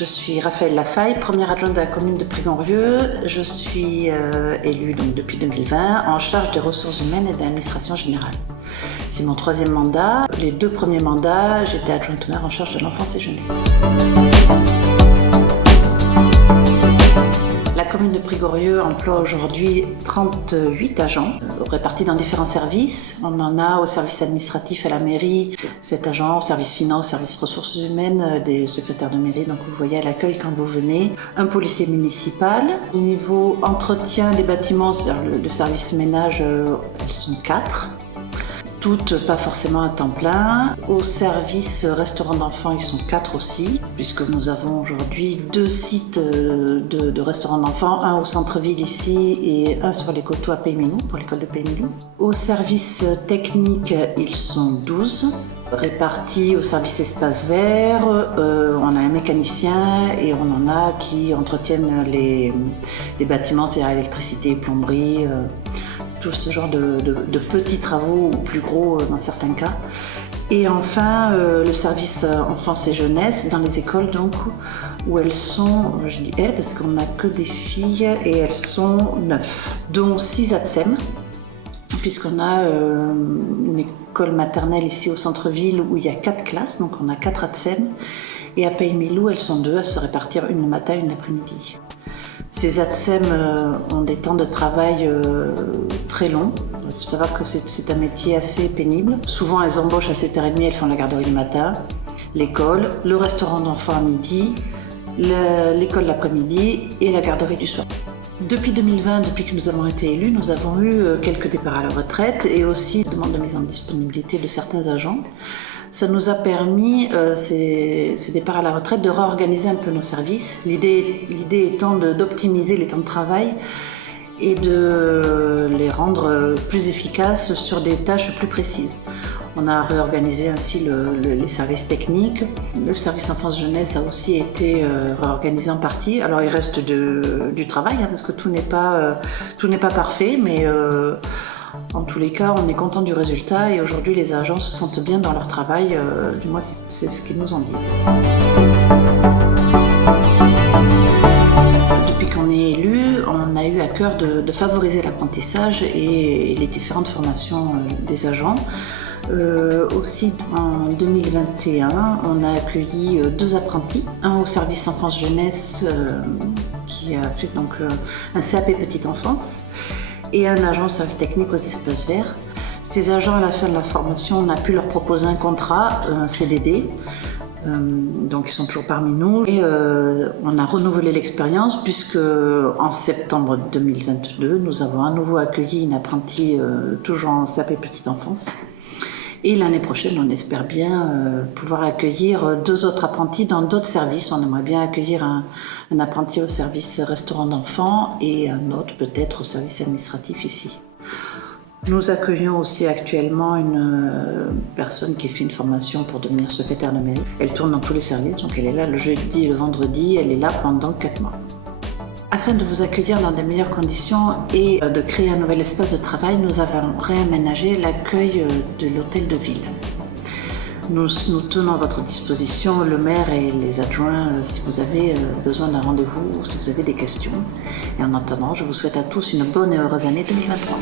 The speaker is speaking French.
Je suis Raphaëlle Lafaille, première adjointe de la commune de Prigonrieux. Je suis élue donc, depuis 2020 en charge des ressources humaines et de l'administration générale. C'est mon 3e mandat. Les 2 premiers mandats, j'étais adjointe au maire en charge de l'enfance et jeunesse. La commune de Prigonrieux emploie aujourd'hui 38 agents répartis dans différents services. On en a au service administratif à la mairie, 7 agents, au service finance, service ressources humaines, des secrétaires de mairie, donc vous voyez à l'accueil quand vous venez. Un policier municipal. Au niveau entretien des bâtiments, c'est-à-dire le service ménage, elles sont 4. Toutes pas forcément à temps plein. Au service restaurant d'enfants, ils sont 4 aussi, puisque nous avons aujourd'hui 2 sites de restaurants d'enfants, un au centre-ville ici et un sur les coteaux à Pays-Milou, pour l'école de Pays-Milou. Au service technique, ils sont 12, répartis au service espace vert. On a un mécanicien et on en a qui entretiennent les bâtiments, c'est-à-dire électricité, plomberie, tout ce genre de petits travaux ou plus gros dans certains cas. Et enfin, le service enfance et jeunesse dans les écoles, donc, où elles sont, je dis elles parce qu'on n'a que des filles, et elles sont 9, dont 6 ATSEM, puisqu'on a une école maternelle ici au centre-ville où il y a 4 classes, donc on a 4 ATSEM, et à Pays-Milou, elles sont 2, elles se répartirent une le matin, une l'après-midi. Ces ATSEM ont des temps de travail très longs. Il faut savoir que c'est un métier assez pénible. Souvent, elles embauchent à 7h30, elles font la garderie du matin, l'école, le restaurant d'enfants à midi, l'école l'après-midi et la garderie du soir. Depuis 2020, depuis que nous avons été élus, nous avons eu quelques départs à la retraite et aussi demande de mise en disponibilité de certains agents. Ça nous a permis, ces départs à la retraite, de réorganiser un peu nos services. L'idée étant d'optimiser les temps de travail et de les rendre plus efficaces sur des tâches plus précises. On a réorganisé ainsi les services techniques. Le service enfance-jeunesse a aussi été réorganisé en partie. Alors il reste du travail, parce que tout n'est pas parfait, mais en tous les cas, on est content du résultat et aujourd'hui les agents se sentent bien dans leur travail, du moins c'est ce qu'ils nous en disent. Depuis qu'on est élu, on a eu à cœur de favoriser l'apprentissage et les différentes formations des agents. Aussi en 2021, on a accueilli 2 apprentis, un au service enfance-jeunesse qui a fait donc un CAP petite enfance, et un agent au service technique aux espaces verts. Ces agents, à la fin de la formation, on a pu leur proposer un contrat, un CDD, donc ils sont toujours parmi nous. Et on a renouvelé l'expérience puisque en septembre 2022, nous avons à nouveau accueilli une apprentie toujours en CAP petite enfance. Et l'année prochaine, on espère bien pouvoir accueillir 2 autres apprentis dans d'autres services. On aimerait bien accueillir un apprenti au service restaurant d'enfants et un autre peut-être au service administratif ici. Nous accueillons aussi actuellement une personne qui fait une formation pour devenir secrétaire de mairie. Elle tourne dans tous les services, donc elle est là le jeudi et le vendredi, elle est là pendant 4 mois. Afin de vous accueillir dans de meilleures conditions et de créer un nouvel espace de travail, nous avons réaménagé l'accueil de l'hôtel de ville. Nous tenons à votre disposition le maire et les adjoints si vous avez besoin d'un rendez-vous ou si vous avez des questions. Et en attendant, je vous souhaite à tous une bonne et heureuse année 2023.